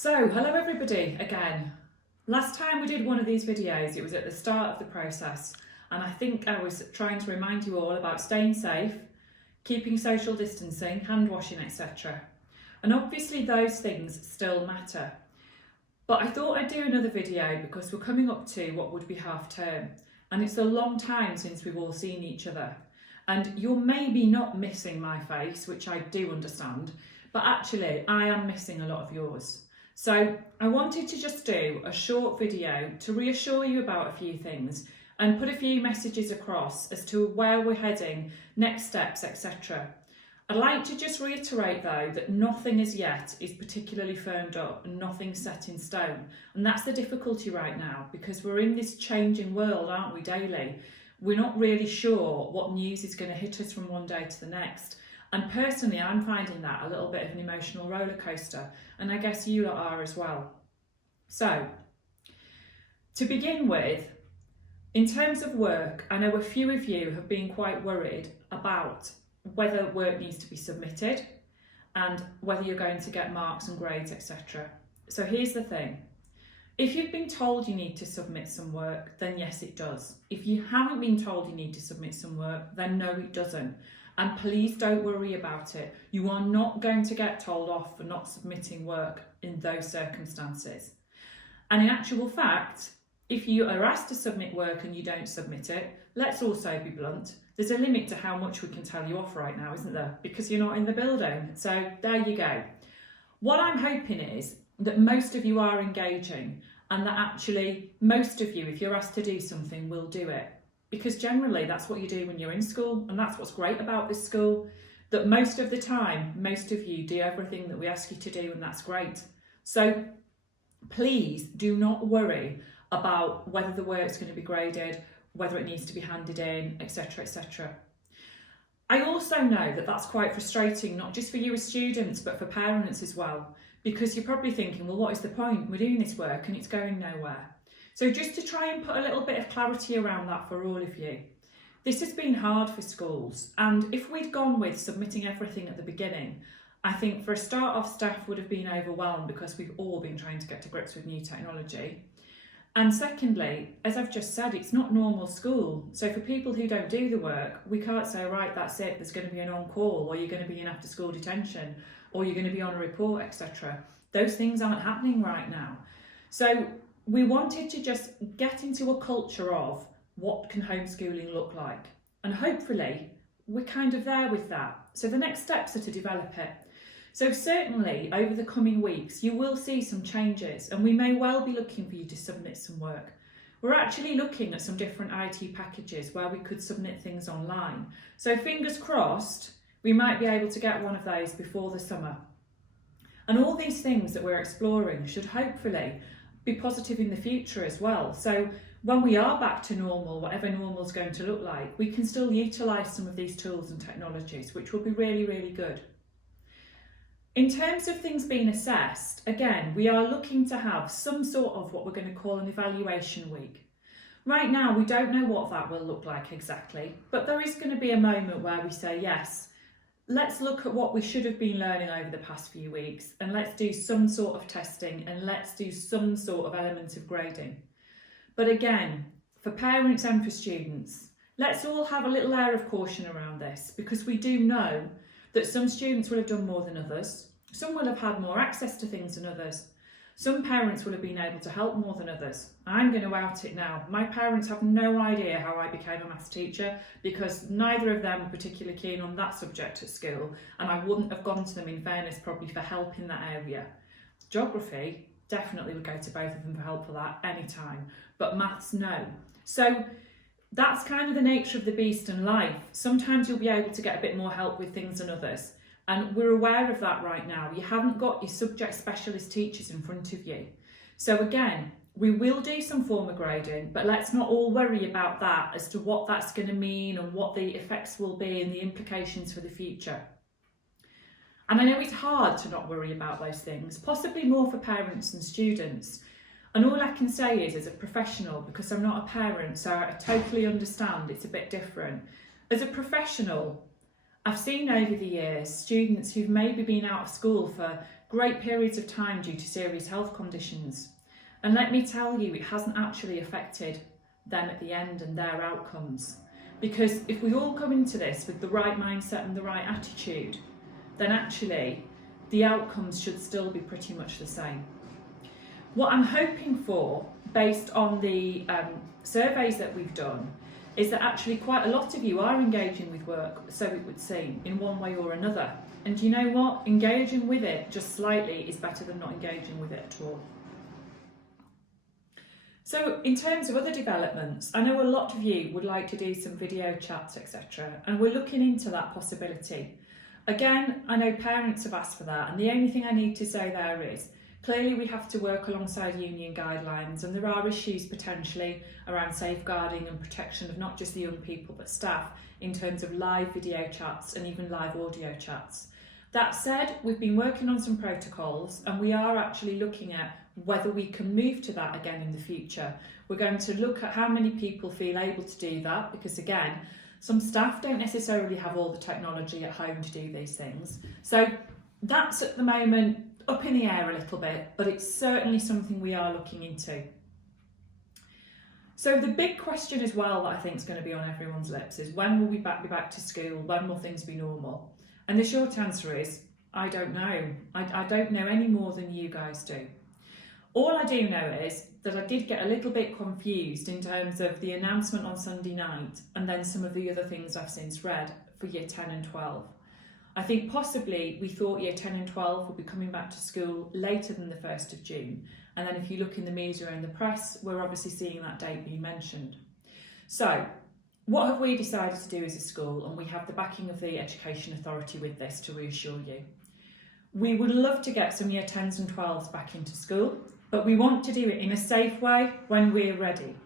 Hello everybody again. Last time we did one of these videos, it was at the start of the process, and I think I was trying to remind you all about staying safe, keeping social distancing, hand washing, etc. And obviously those things still matter. But I thought I'd do another video because we're coming up to what would be half term, and it's a long time since we've all seen each other. And you're maybe not missing my face, which I do understand, but actually I am missing a lot of yours. So I wanted to just do a short video to reassure you about a few things and put a few messages across as to where we're heading, next steps, etc. I'd like to just reiterate though that nothing as yet is particularly firmed up and nothing's set in stone. And that's the difficulty right now, because we're in this changing world, aren't we, daily? We're not really sure what news is going to hit us from one day to the next. And personally, I'm finding that a little bit of an emotional roller coaster, and I guess you lot are as well. So, to begin with, in terms of work, I know a few of you have been quite worried about whether work needs to be submitted and whether you're going to get marks and grades, etc. So here's the thing. If you've been told you need to submit some work, then yes, it does. If you haven't been told you need to submit some work, then no, it doesn't. And please don't worry about it. You are not going to get told off for not submitting work in those circumstances. And in actual fact, if you are asked to submit work and you don't submit it, let's also be blunt. There's a limit to how much we can tell you off right now, isn't there? Because you're not in the building. So there you go. What I'm hoping is that most of you are engaging, and that actually most of you, if you're asked to do something, will do it. Because generally that's what you do when you're in school, and that's what's great about this school, that most of the time, most of you do everything that we ask you to do, and that's great. So please do not worry about whether the work's going to be graded, whether it needs to be handed in, etc, etc. I also know that that's quite frustrating, not just for you as students, but for parents as well, because you're probably thinking, well, what is the point? We're doing this work and it's going nowhere. So just to try and put a little bit of clarity around that for all of you, this has been hard for schools, and if we'd gone with submitting everything at the beginning, I think for a start off staff would have been overwhelmed because we've all been trying to get to grips with new technology. And secondly, as I've just said, it's not normal school. So for people who don't do the work, we can't say, right, that's it, there's going to be an on-call, or you're going to be in after-school detention, or you're going to be on a report, etc. Those things aren't happening right now. So we wanted to just get into a culture of what can homeschooling look like. And hopefully we're kind of there with that. So the next steps are to develop it. So certainly over the coming weeks, you will see some changes, and we may well be looking for you to submit some work. We're actually looking at some different IT packages where we could submit things online. So fingers crossed, we might be able to get one of those before the summer. And all these things that we're exploring should hopefully be positive in the future as well. So when we are back to normal, whatever normal is going to look like, we can still utilise some of these tools and technologies, which will be really, really good. In terms of things being assessed, again, we are looking to have some sort of what we're going to call an evaluation week. Right now, we don't know what that will look like exactly, but there is going to be a moment where we say, yes, let's look at what we should have been learning over the past few weeks, and let's do some sort of testing, and let's do some sort of element of grading. But again, for parents and for students, let's all have a little air of caution around this, because we do know that some students will have done more than others. Some will have had more access to things than others. Some parents will have been able to help more than others. I'm going to out it now. My parents have no idea how I became a maths teacher, because neither of them were particularly keen on that subject at school, and I wouldn't have gone to them, in fairness, probably for help in that area. Geography, definitely would go to both of them for help for that anytime, but maths, no. So that's kind of the nature of the beast in life. Sometimes you'll be able to get a bit more help with things than others. And we're aware of that right now. You haven't got your subject specialist teachers in front of you. So again, we will do some form of grading, but let's not all worry about that as to what that's going to mean and what the effects will be and the implications for the future. And I know it's hard to not worry about those things, possibly more for parents and students. And all I can say is, as a professional, because I'm not a parent, so I totally understand it's a bit different. As a professional, I've seen over the years students who've maybe been out of school for great periods of time due to serious health conditions. And let me tell you, it hasn't actually affected them at the end and their outcomes. Because if we all come into this with the right mindset and the right attitude, then actually the outcomes should still be pretty much the same. What I'm hoping for, based on the surveys that we've done, is that actually quite a lot of you are engaging with work, so it would seem, in one way or another. And you know what? Engaging with it just slightly is better than not engaging with it at all. So in terms of other developments, I know a lot of you would like to do some video chats, etc. And we're looking into that possibility. Again, I know parents have asked for that, and the only thing I need to say there is, clearly we have to work alongside union guidelines, and there are issues potentially around safeguarding and protection of not just the young people but staff in terms of live video chats and even live audio chats. That said, we've been working on some protocols, and we are actually looking at whether we can move to that again in the future. We're going to look at how many people feel able to do that, because again, some staff don't necessarily have all the technology at home to do these things. So that's at the moment up in the air a little bit, but it's certainly something we are looking into. So the big question as well that I think is going to be on everyone's lips is, when will we be back to school? When will things be normal? And the short answer is, I don't know. I don't know any more than you guys do. All I do know is that I did get a little bit confused in terms of the announcement on Sunday night and then some of the other things I've since read for year 10 and 12. I think possibly we thought year 10 and 12 would be coming back to school later than the 1st of June. And then if you look in the media and the press, we're obviously seeing that date being mentioned. So what have we decided to do as a school? And we have the backing of the Education Authority with this, to reassure you. We would love to get some year 10s and 12s back into school, but we want to do it in a safe way when we're ready.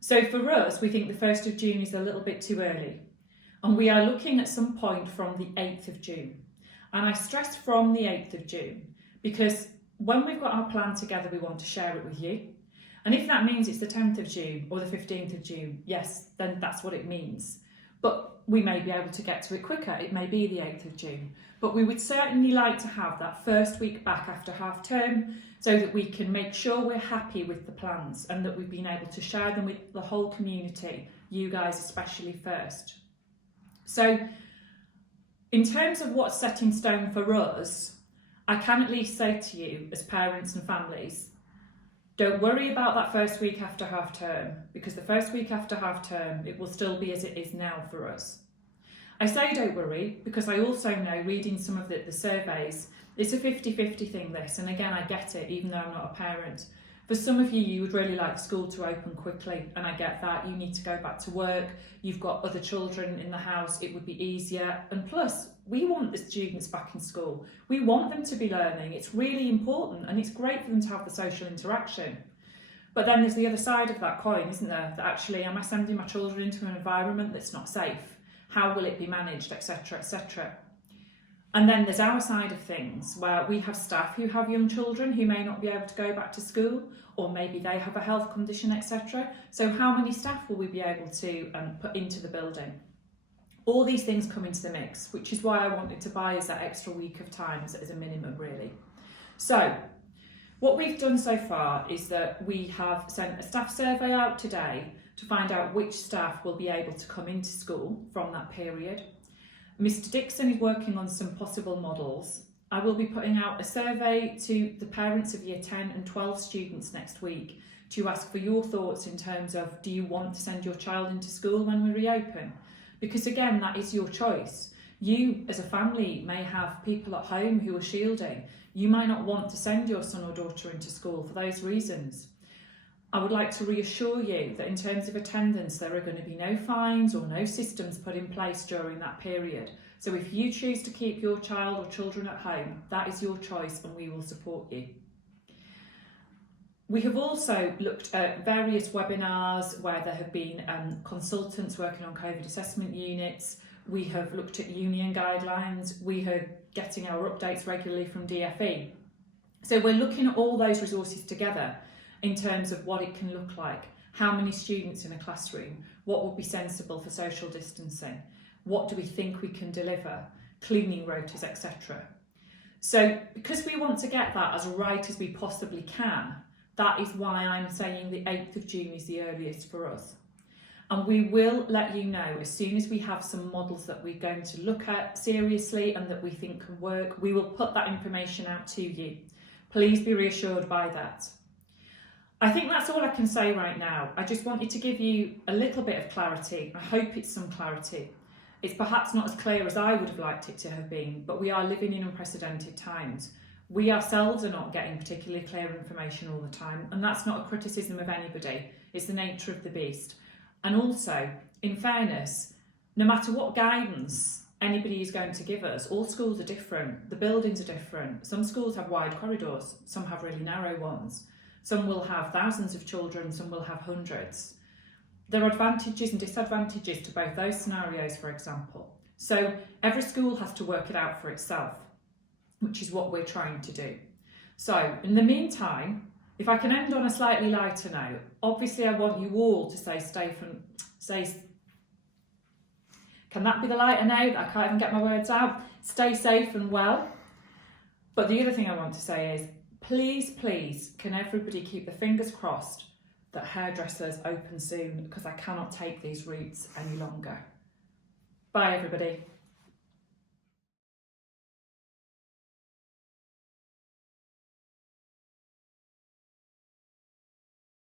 So for us, we think the 1st of June is a little bit too early. And we are looking at some point from the 8th of June. And I stress from the 8th of June, because when we've got our plan together, we want to share it with you. And if that means it's the 10th of June or the 15th of June, yes, then that's what it means. But we may be able to get to it quicker. It may be the 8th of June. But we would certainly like to have that first week back after half term, so that we can make sure we're happy with the plans and that we've been able to share them with the whole community, you guys especially first. So in terms of what's set in stone for us, I can at least say to you as parents and families, don't worry about that first week after half term, because the first week after half term, it will still be as it is now for us. I say don't worry because I also know, reading some of the surveys, it's a 50-50 thing, this, and again, I get it, even though I'm not a parent. For some of you, you would really like school to open quickly, and I get that. You need to go back to work, you've got other children in the house, it would be easier. And plus, we want the students back in school. We want them to be learning. It's really important, and it's great for them to have the social interaction. But then there's the other side of that coin, isn't there? That actually, am I sending my children into an environment that's not safe? How will it be managed, etc., etc.? And then there's our side of things, where we have staff who have young children who may not be able to go back to school, or maybe they have a health condition, etc. So how many staff will we be able to put into the building? All these things come into the mix, which is why I wanted to buy us that extra week of time as a minimum, really. So what we've done so far is that we have sent a staff survey out today to find out which staff will be able to come into school from that period. Mr. Dixon is working on some possible models. I will be putting out a survey to the parents of year 10 and 12 students next week to ask for your thoughts in terms of, do you want to send your child into school when we reopen? Because again, that is your choice. You as a family may have people at home who are shielding. You might not want to send your son or daughter into school for those reasons. I would like to reassure you that in terms of attendance, there are going to be no fines or no systems put in place during that period. So if you choose to keep your child or children at home, that is your choice and we will support you. We have also looked at various webinars where there have been consultants working on COVID assessment units. We have looked at union guidelines. We are getting our updates regularly from DFE. So we're looking at all those resources together in terms of what it can look like, how many students in a classroom, what would be sensible for social distancing, what do we think we can deliver, cleaning rotas, etc. So because we want to get that as right as we possibly can, that is why I'm saying the 8th of June is the earliest for us. And we will let you know as soon as we have some models that we're going to look at seriously and that we think can work. We will put that information out to you. Please be reassured by that. I think that's all I can say right now. I just wanted to give you a little bit of clarity. I hope it's some clarity. It's perhaps not as clear as I would have liked it to have been, but we are living in unprecedented times. We ourselves are not getting particularly clear information all the time, and that's not a criticism of anybody. It's the nature of the beast. And also, in fairness, no matter what guidance anybody is going to give us, all schools are different. The buildings are different. Some schools have wide corridors, some have really narrow ones. Some will have thousands of children, some will have hundreds. There are advantages and disadvantages to both those scenarios, for example. So every school has to work it out for itself, which is what we're trying to do. So in the meantime, if I can end on a slightly lighter note, obviously I want you all to can that be the lighter note? I can't even get my words out. Stay safe and well. But the other thing I want to say is, please, can everybody keep their fingers crossed that hairdressers open soon, because I cannot take these routes any longer. Bye everybody.